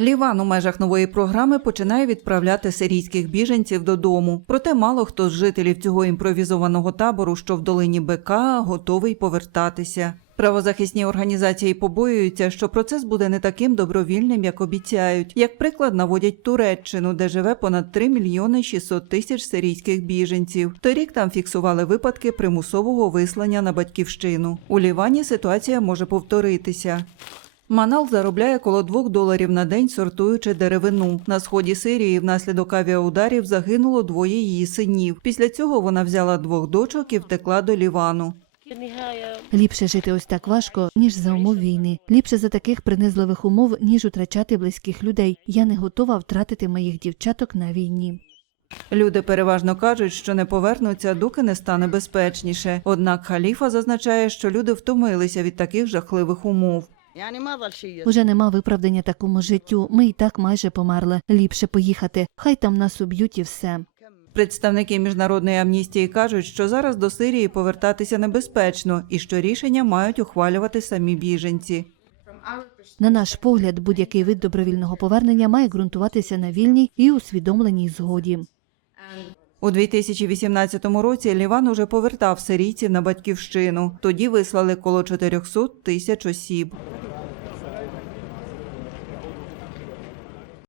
Ліван у межах нової програми починає відправляти сирійських біженців додому. Проте мало хто з жителів цього імпровізованого табору, що в долині БК, готовий повертатися. Правозахисні організації побоюються, що процес буде не таким добровільним, як обіцяють. Як приклад наводять Туреччину, де живе понад 3 мільйони 600 тисяч сирійських біженців. Торік там фіксували випадки примусового вислання на батьківщину. У Лівані ситуація може повторитися. Манал заробляє коло 2 доларів на день, сортуючи деревину. На сході Сирії внаслідок авіаударів загинуло двоє її синів. Після цього вона взяла двох дочок і втекла до Лівану. Ліпше жити ось так важко, ніж за умов війни. Ліпше за таких принизливих умов, ніж утрачати близьких людей. Я не готова втратити моїх дівчаток на війні. Люди переважно кажуть, що не повернуться, доки не стане безпечніше. Однак халіфа зазначає, що люди втомилися від таких жахливих умов. Я не Уже нема виправдання такому життю. Ми і так майже померли. Ліпше поїхати. Хай там нас уб'ють і все. Представники міжнародної амністії кажуть, що зараз до Сирії повертатися небезпечно і що рішення мають ухвалювати самі біженці. На наш погляд, будь-який вид добровільного повернення має ґрунтуватися на вільній і усвідомленій згоді. У 2018 році Ліван уже повертав сирійців на батьківщину. Тоді вислали коло 400 тисяч осіб.